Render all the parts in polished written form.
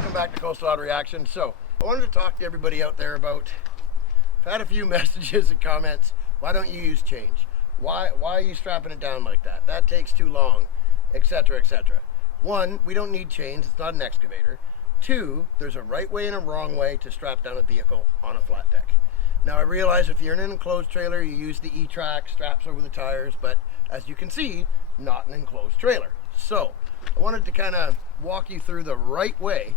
welcome back to Coastal Auto Reaction. So I wanted to talk to everybody out there about, I've had a few messages and comments. Why don't you use change? Why are you strapping it down like that? That takes too long, etc., etc. One, we don't need chains, it's not an excavator. Two, there's a right way and a wrong way to strap down a vehicle on a flat deck. Now I realize if you're in an enclosed trailer, you use the E-track, straps over the tires, but as you can see, not an enclosed trailer. So I wanted to kind of walk you through the right way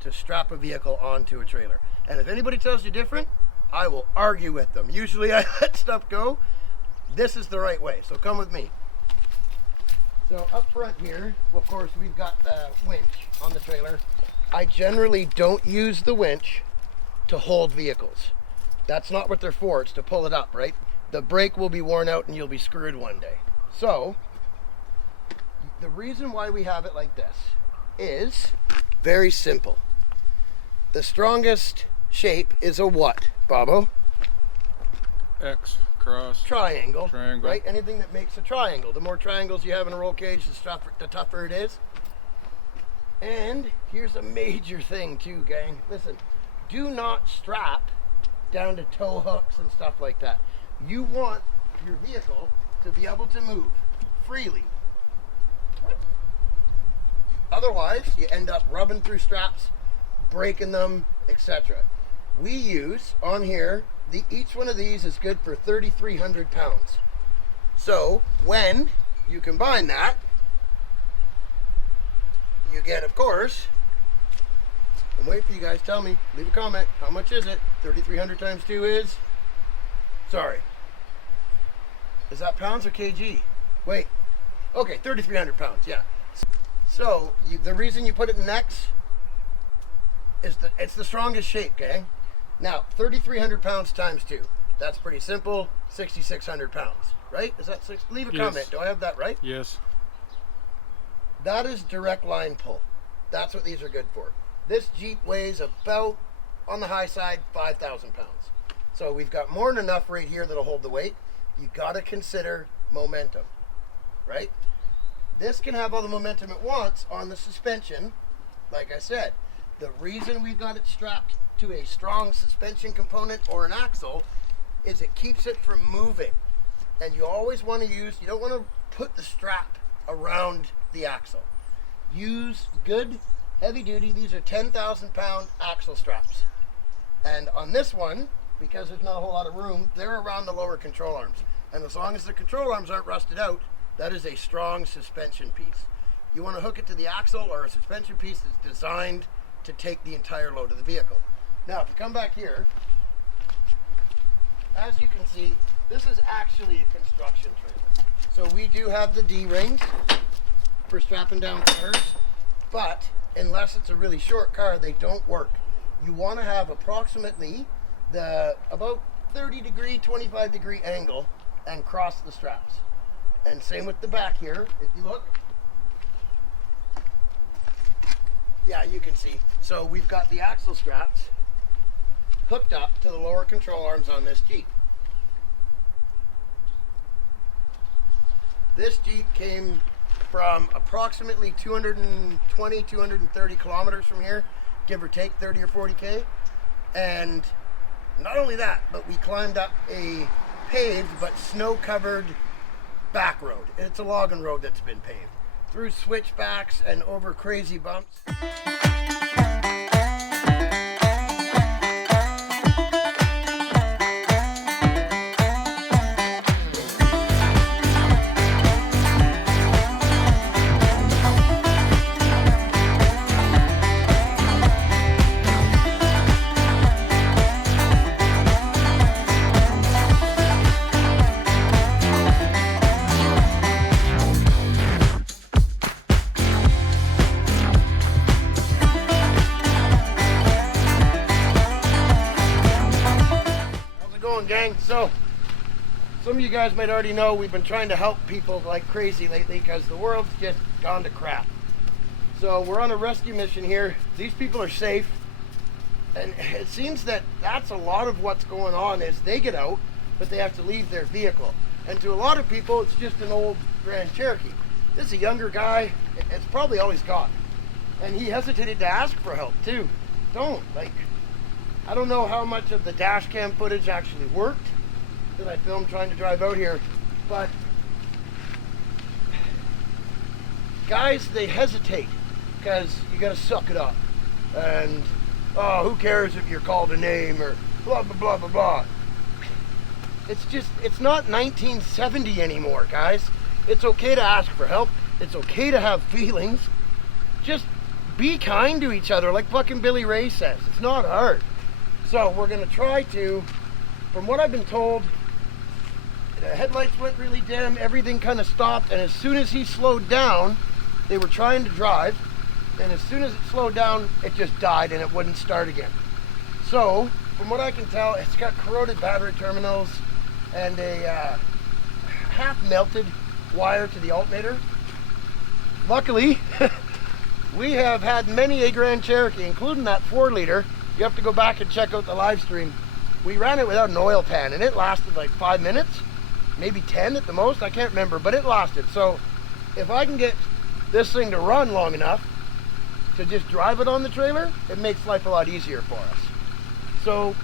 to strap a vehicle onto a trailer. And if anybody tells you different, I will argue with them. Usually I let stuff go. This is the right way, so come with me. So up front here, of course, we've got the winch on the trailer. I generally don't use the winch to hold vehicles. That's not what they're for, it's to pull it up, right? The brake will be worn out and you'll be screwed one day. So the reason why we have it like this is very simple. The strongest shape is a what, Bobo? X, cross. Triangle. Triangle. Right? Anything that makes a triangle. The more triangles you have in a roll cage, the tougher it is. And here's a major thing too, gang. Listen, do not strap down to tow hooks and stuff like that. You want your vehicle to be able to move freely. Otherwise, you end up rubbing through straps, breaking them, etc. We use on here, each one of these is good for 3,300 pounds. So when you combine that, you get, of course, I'm waiting for you guys, tell me, leave a comment, how much is it? 3,300 times 2 is, sorry, is that pounds or kg? Wait, okay, 3,300 pounds, yeah. So the reason you put it in X is it's the strongest shape, gang. Now, 3,300 pounds times 2. That's pretty simple. 6,600 pounds, right? Is that six? Leave a comment. Do I have that right? Yes. That is direct line pull. That's what these are good for. This Jeep weighs about, on the high side, 5,000 pounds. So we've got more than enough right here that'll hold the weight. You got to consider momentum, right? This can have all the momentum it wants on the suspension, like I said. The reason we've got it strapped to a strong suspension component or an axle is it keeps it from moving. And you always want to use, you don't want to put the strap around the axle. Use good heavy duty, these are 10,000 pound axle straps. And on this one, because there's not a whole lot of room, they're around the lower control arms. And as long as the control arms aren't rusted out, that is a strong suspension piece. You want to hook it to the axle or a suspension piece that's designed to take the entire load of the vehicle. Now, if you come back here, as you can see, this is actually a construction trailer. So we do have the D-rings for strapping down cars, but unless it's a really short car, they don't work. You want to have approximately the about 30 degree, 25 degree angle and cross the straps. And same with the back here, if you look. Yeah, you can see. So we've got the axle straps hooked up to the lower control arms on this Jeep. This Jeep came from approximately 220, 230 kilometers from here, give or take 30 or 40K. And not only that, but we climbed up a paved but snow-covered back road. It's a logging road that's been paved through switchbacks and over crazy bumps. Gang, so some of you guys might already know we've been trying to help people like crazy lately because the world's just gone to crap. So we're on a rescue mission here. These people are safe, and it seems that that's a lot of what's going on is they get out, but they have to leave their vehicle. And to a lot of people, it's just an old Grand Cherokee. This is a younger guy. It's probably all he's got. And he hesitated to ask for help too. Don't, like, I don't know how much of the dash cam footage actually worked that I filmed trying to drive out here, but guys, they hesitate because you gotta suck it up. And, oh, who cares if you're called a name or blah, blah, blah, blah, blah. It's just, it's not 1970 anymore, guys. It's okay to ask for help. It's okay to have feelings. Just be kind to each other, like fucking Billy Ray says. It's not hard. So we're gonna try to, from what I've been told, the headlights went really dim, everything kind of stopped, and as soon as he slowed down, they were trying to drive, and as soon as it slowed down, it just died and it wouldn't start again. So, from what I can tell, it's got corroded battery terminals and a half-melted wire to the alternator. Luckily, we have had many a Grand Cherokee, including that 4-liter. You have to go back and check out the live stream. We ran it without an oil pan, and it lasted like 5 minutes, maybe 10 at the most, I can't remember, but it lasted. So if I can get this thing to run long enough to just drive it on the trailer, it makes life a lot easier for us. So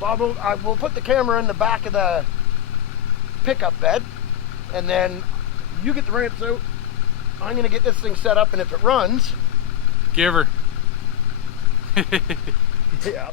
Bob, we'll put the camera in the back of the pickup bed, and then you get the ramps out. I'm gonna get this thing set up, and if it runs, give her. yeah.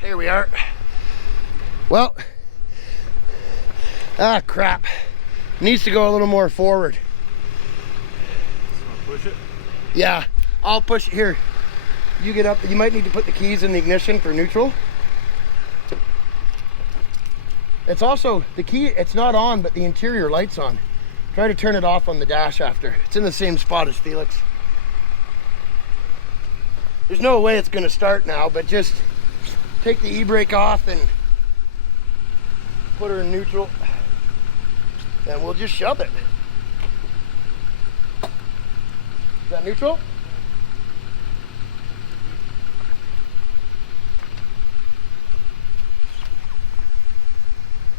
Here we are. Well, crap. Needs to go a little more forward. So push it? Yeah, I'll push it here. You get up. You might need to put the keys in the ignition for neutral. It's also, the key, it's not on, but the interior light's on. Try to turn it off on the dash after. It's in the same spot as Felix. There's no way it's going to start now, but just take the e-brake off and put her in neutral, and we'll just shove it. Is that neutral?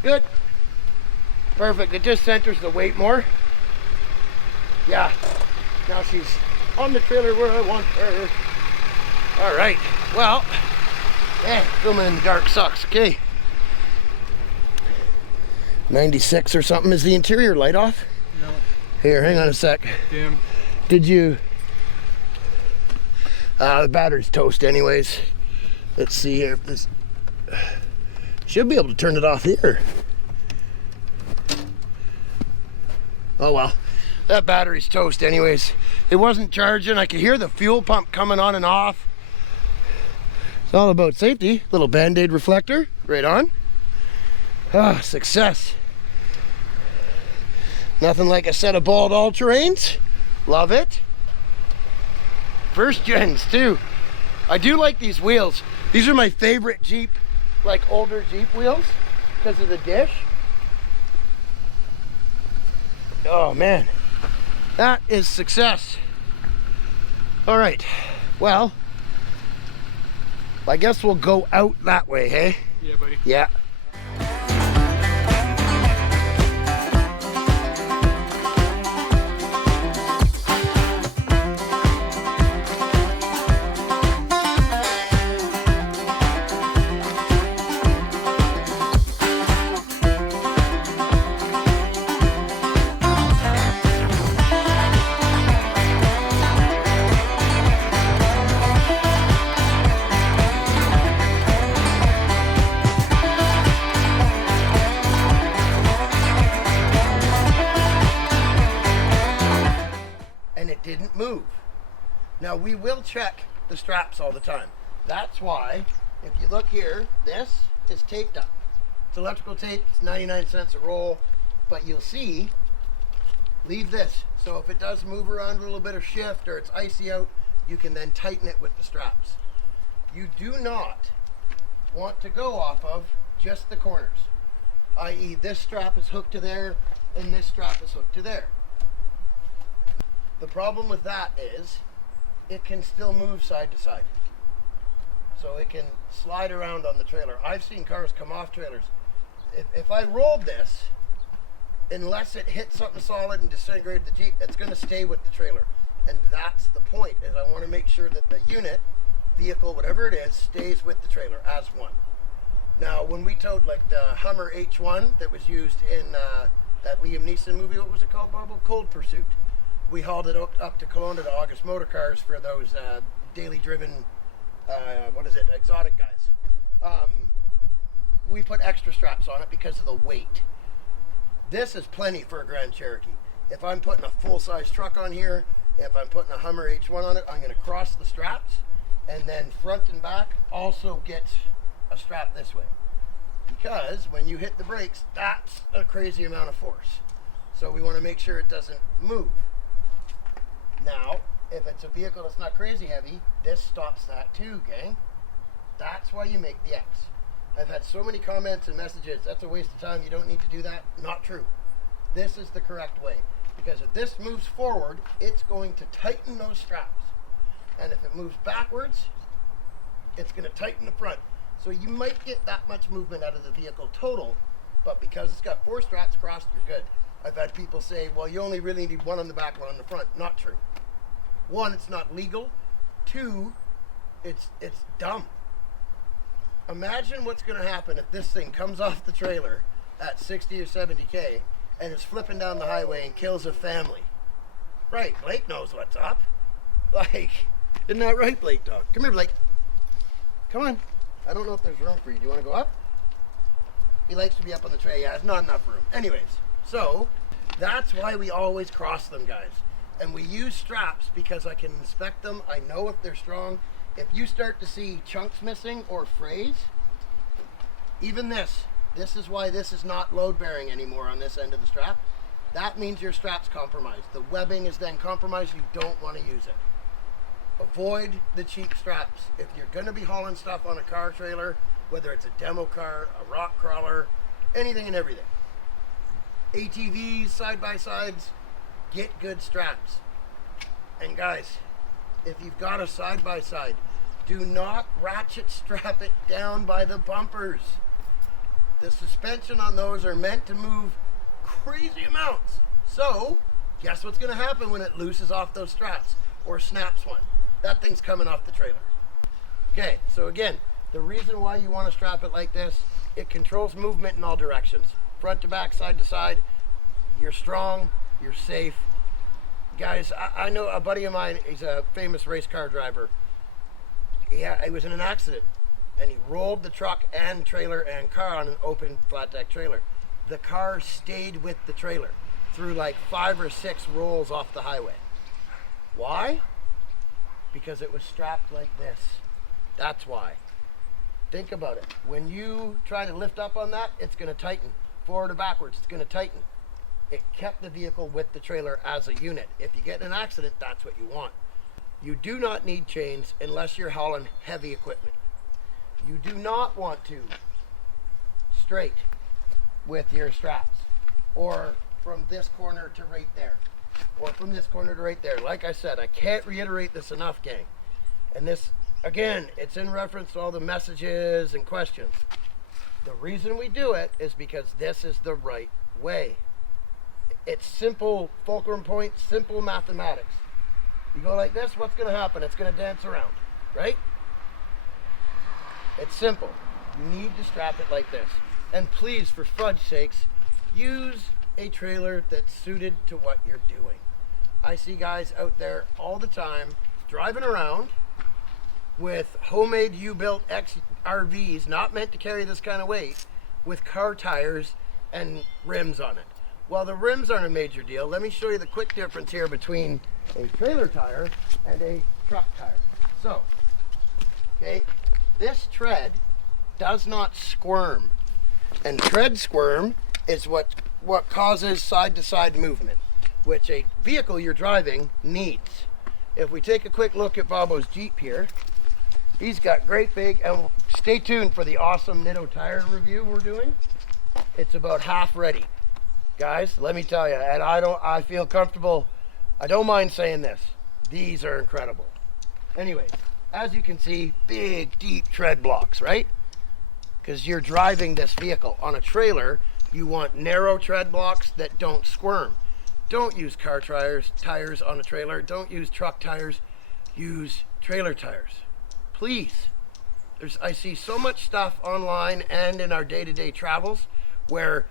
Good. Perfect. It just centers the weight more. Yeah. Now she's on the trailer where I want her. All right. Well, filming in the dark sucks. Okay. 96 or something. Is the interior light off? No. Here, hang on a sec. Dim. Did you? The battery's toast anyways. Let's see here. This should be able to turn it off here. Oh well. That battery's toast anyways. It wasn't charging. I could hear the fuel pump coming on and off. It's all about safety. Little Band-Aid reflector, right on. Ah, success. Nothing like a set of bald all-terrains. Love it. First gens too. I do like these wheels. These are my favorite Jeep, like older Jeep wheels, because of the dish. Oh man, that is success. All right, well, I guess we'll go out that way, hey? Yeah, buddy. Yeah. Didn't move. Now we will check the straps all the time. That's why, if you look here, this is taped up. It's electrical tape, it's 99 cents a roll, but you'll see, leave this. So if it does move around a little bit or shift or it's icy out, you can then tighten it with the straps. You do not want to go off of just the corners, i.e. this strap is hooked to there and this strap is hooked to there. The problem with that is it can still move side to side. So it can slide around on the trailer. I've seen cars come off trailers. If I rolled this, unless it hit something solid and disintegrated the Jeep, it's going to stay with the trailer. And that's the point, is I want to make sure that the unit, vehicle, whatever it is, stays with the trailer as one. Now, when we towed like the Hummer H1 that was used in that Liam Neeson movie, what was it called, Barbara? Cold Pursuit. We hauled it up to Kelowna to August Motor Cars for those daily driven, exotic guys. We put extra straps on it because of the weight. This is plenty for a Grand Cherokee. If I'm putting a full-size truck on here, if I'm putting a Hummer H1 on it, I'm going to cross the straps, and then front and back also gets a strap this way. Because when you hit the brakes, that's a crazy amount of force. So we want to make sure it doesn't move. Now, if it's a vehicle that's not crazy heavy, this stops that too, gang. That's why you make the X. I've had so many comments and messages, that's a waste of time, you don't need to do that. Not true. This is the correct way. Because if this moves forward, it's going to tighten those straps. And if it moves backwards, it's going to tighten the front. So you might get that much movement out of the vehicle total, but because it's got 4 straps crossed, you're good. I've had people say, well, you only really need one on the back, one on the front. Not true. 1, it's not legal. 2, it's dumb. Imagine what's going to happen if this thing comes off the trailer at 60 or 70K and is flipping down the highway and kills a family. Right, Blake knows what's up. Like, isn't that right, Blake dog? Come here, Blake. Come on. I don't know if there's room for you. Do you want to go up? He likes to be up on the tray. Yeah, there's not enough room. Anyways, so that's why we always cross them, guys. And we use straps because I can inspect them. I know if they're strong. If you start to see chunks missing or frays, even this is why this is not load bearing anymore on this end of the strap. That means your strap's compromised. The webbing is then compromised. You don't want to use it. Avoid the cheap straps. If you're going to be hauling stuff on a car trailer, whether it's a demo car, a rock crawler, anything and everything. ATVs, side-by-sides, get good straps. And guys, if you've got a side-by-side, do not ratchet strap it down by the bumpers. The suspension on those are meant to move crazy amounts. So, guess what's going to happen when it looses off those straps or snaps one? That thing's coming off the trailer. Okay, so again, the reason why you want to strap it like this, it controls movement in all directions. Front to back, side to side. You're strong, you're safe. Guys, I know a buddy of mine, he's a famous race car driver. Yeah, he was in an accident and he rolled the truck and trailer and car on an open flat deck trailer. The car stayed with the trailer through like 5 or 6 rolls off the highway. Why? Because it was strapped like this. That's why. Think about it. When you try to lift up on that, it's going to tighten. Forward or backwards, it's going to tighten. It kept the vehicle with the trailer as a unit. If you get in an accident, that's what you want. You do not need chains unless you're hauling heavy equipment. You do not want to straight with your straps, or from this corner to right there, or from this corner to right there. Like I said, I can't reiterate this enough, gang. And this, again, it's in reference to all the messages and questions. The reason we do it is because this is the right way. It's simple fulcrum points, simple mathematics. You go like this, what's going to happen? It's going to dance around, right? It's simple. You need to strap it like this. And please, for fudge sakes, use a trailer that's suited to what you're doing. I see guys out there all the time driving around with homemade U-built XRVs, not meant to carry this kind of weight, with car tires and rims on it. Well, the rims aren't a major deal. Let me show you the quick difference here between a trailer tire and a truck tire. So, okay? This tread does not squirm. And tread squirm is what causes side-to-side movement, which a vehicle you're driving needs. If we take a quick look at Bobo's Jeep here, he's got great big, and stay tuned for the awesome Nitto tire review we're doing. It's about half ready. Guys, let me tell you, and I feel comfortable, I don't mind saying this, these are incredible. Anyways, as you can see, big, deep tread blocks, right? Because you're driving this vehicle. On a trailer, you want narrow tread blocks that don't squirm. Don't use car tires on a trailer. Don't use truck tires. Use trailer tires. Please. I see so much stuff online and in our day-to-day travels where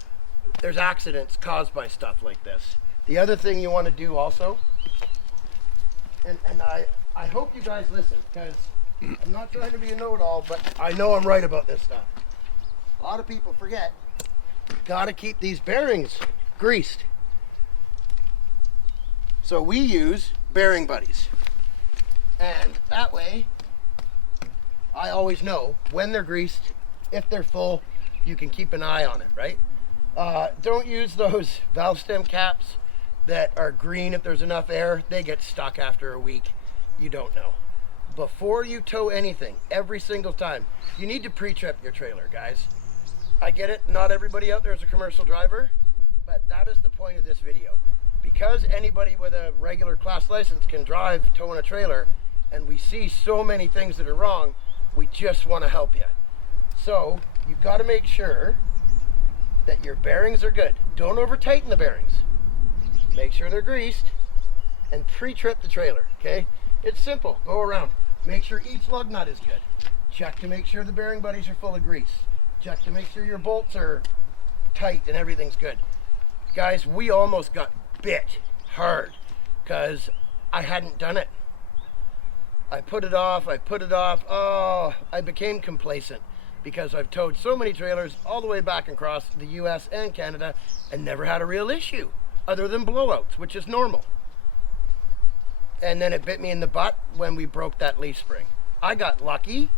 there's accidents caused by stuff like this. The other thing you want to do also, and I hope you guys listen, because I'm not trying to be a know-it-all, but I know I'm right about this stuff. A lot of people forget, gotta keep these bearings greased. So we use bearing buddies. And that way, I always know when they're greased, if they're full, you can keep an eye on it, right? Don't use those valve stem caps that are green if there's enough air. They get stuck after a week. You don't know. Before you tow anything, every single time, you need to pre-trip your trailer, guys. I get it, not everybody out there is a commercial driver, but that is the point of this video. Because anybody with a regular class license can drive towing a trailer, and we see so many things that are wrong, we just want to help you. So, you've got to make sure that your bearings are good. Don't over tighten the bearings. Make sure they're greased, and pre-trip the trailer, okay? It's simple, go around. Make sure each lug nut is good. Check to make sure the bearing buddies are full of grease. Check to make sure your bolts are tight and everything's good. Guys, we almost got bit hard because I hadn't done it. I put it off. Oh, I became complacent because I've towed so many trailers all the way back across the US and Canada and never had a real issue other than blowouts, which is normal. And then it bit me in the butt when we broke that leaf spring. I got lucky.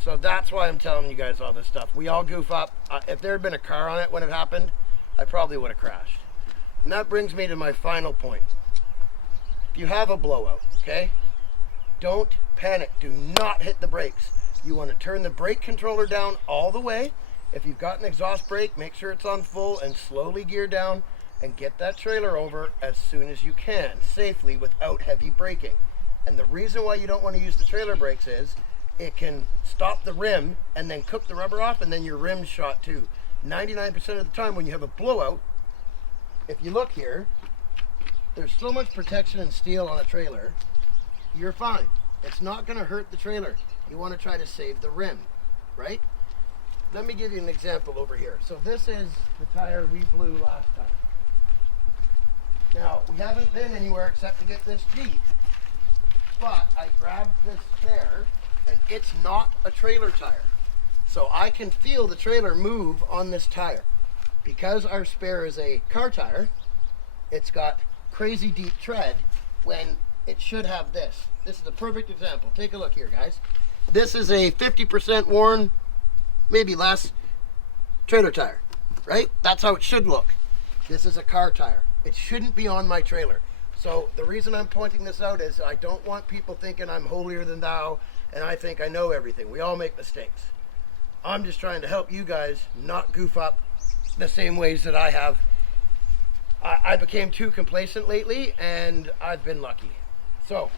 So that's why I'm telling you guys all this stuff. We all goof up. If there had been a car on it when it happened, I probably would have crashed. And that brings me to my final point. If you have a blowout, okay? Don't panic. Do not hit the brakes. You want to turn the brake controller down all the way. If you've got an exhaust brake, make sure it's on full and slowly gear down and get that trailer over as soon as you can, safely without heavy braking. And the reason why you don't want to use the trailer brakes is it can stop the rim and then cook the rubber off, and then your rim's shot too. 99% of the time when you have a blowout, if you look here, there's so much protection and steel on a trailer, you're fine. It's not going to hurt the trailer. You want to try to save the rim, right? Let me give you an example over here. So this is the tire we blew last time. Now, we haven't been anywhere except to get this Jeep, but I grabbed this spare, and it's not a trailer tire. So I can feel the trailer move on this tire. Because our spare is a car tire, it's got crazy deep tread when it should have this. This is a perfect example. Take a look here, guys. This is a 50% worn, maybe less, trailer tire, right? That's how it should look. This is a car tire. It shouldn't be on my trailer. So the reason I'm pointing this out is I don't want people thinking I'm holier than thou and I think I know everything. We all make mistakes. I'm just trying to help you guys not goof up the same ways that I have. I became too complacent lately and I've been lucky. So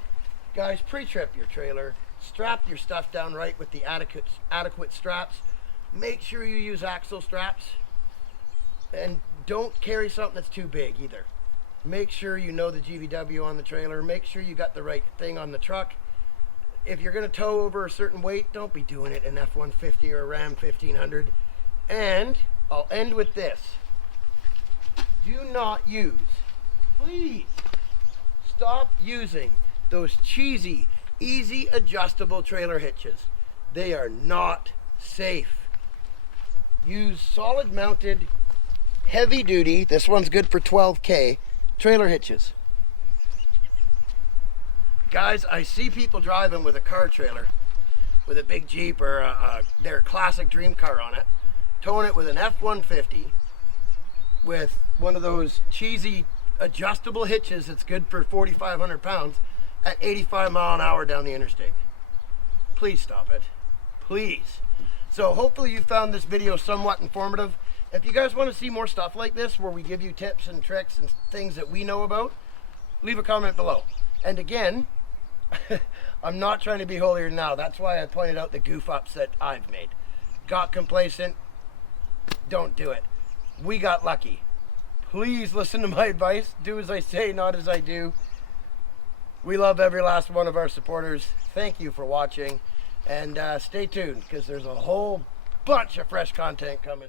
guys, pre-trip your trailer, strap your stuff down right with the adequate straps. Make sure you use axle straps, and don't carry something that's too big either. Make sure you know the GVW on the trailer. Make sure you got the right thing on the truck. If you're going to tow over a certain weight, don't be doing it in F-150 or a Ram 1500. And I'll end with this. Do not use, please, stop using those cheesy, easy adjustable trailer hitches. They are not safe. Use solid mounted, heavy duty, this one's good for 12K, trailer hitches. Guys, I see people driving with a car trailer with a big Jeep or their classic dream car on it, towing it with an F-150 with one of those cheesy adjustable hitches that's good for 4,500 pounds at 85 mile an hour down the interstate. Please stop it. Please. So hopefully you found this video somewhat informative. If you guys want to see more stuff like this where we give you tips and tricks and things that we know about, leave a comment below. And again, I'm not trying to be holier than thou. That's why I pointed out the goof ups that I've made. Got complacent, don't do it. We got lucky. Please listen to my advice. Do as I say, not as I do. We love every last one of our supporters. Thank you for watching. And stay tuned, because there's a whole bunch of fresh content coming.